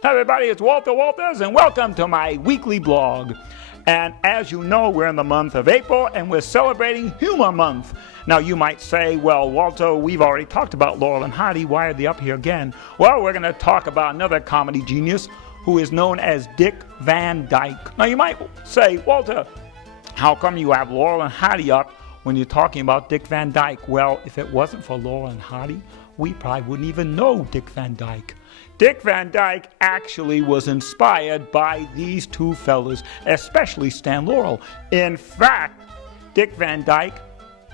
Hey everybody, it's Walter Walters, and welcome to my weekly blog. And as you know, we're in the month of April, and we're celebrating Humor Month. Now you might say, well, Walter, we've already talked about Laurel and Hardy. Why are they up here again? Well, we're going to talk about another comedy genius who is known as Dick Van Dyke. Now you might say, Walter, how come you have Laurel and Hardy up when you're talking about Dick Van Dyke? Well, if it wasn't for Laurel and Hardy, we probably wouldn't even know Dick Van Dyke. Dick Van Dyke actually was inspired by these two fellas, especially Stan Laurel. In fact, Dick Van Dyke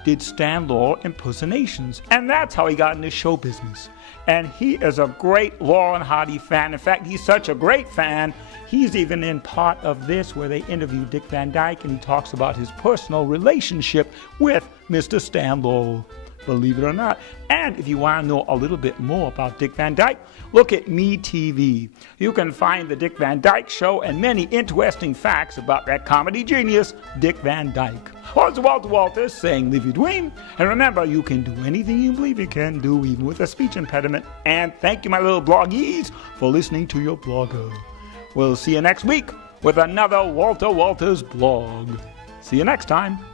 did Stan Laurel impersonations, and that's how he got into show business. And he is a great Laurel and Hardy fan. In fact, he's such a great fan, he's even in part of this where they interview Dick Van Dyke, and he talks about his personal relationship with Mr. Stan Laurel. Believe it or not. And if you want to know a little bit more about Dick Van Dyke, look at Me TV. You can find the Dick Van Dyke Show and many interesting facts about that comedy genius, Dick Van Dyke. Well, it's Walter Walters saying live your dream. And remember, you can do anything you believe you can do, even with a speech impediment. And thank you, my little bloggies, for listening to your blogger. We'll see you next week with another Walter Walters blog. See you next time.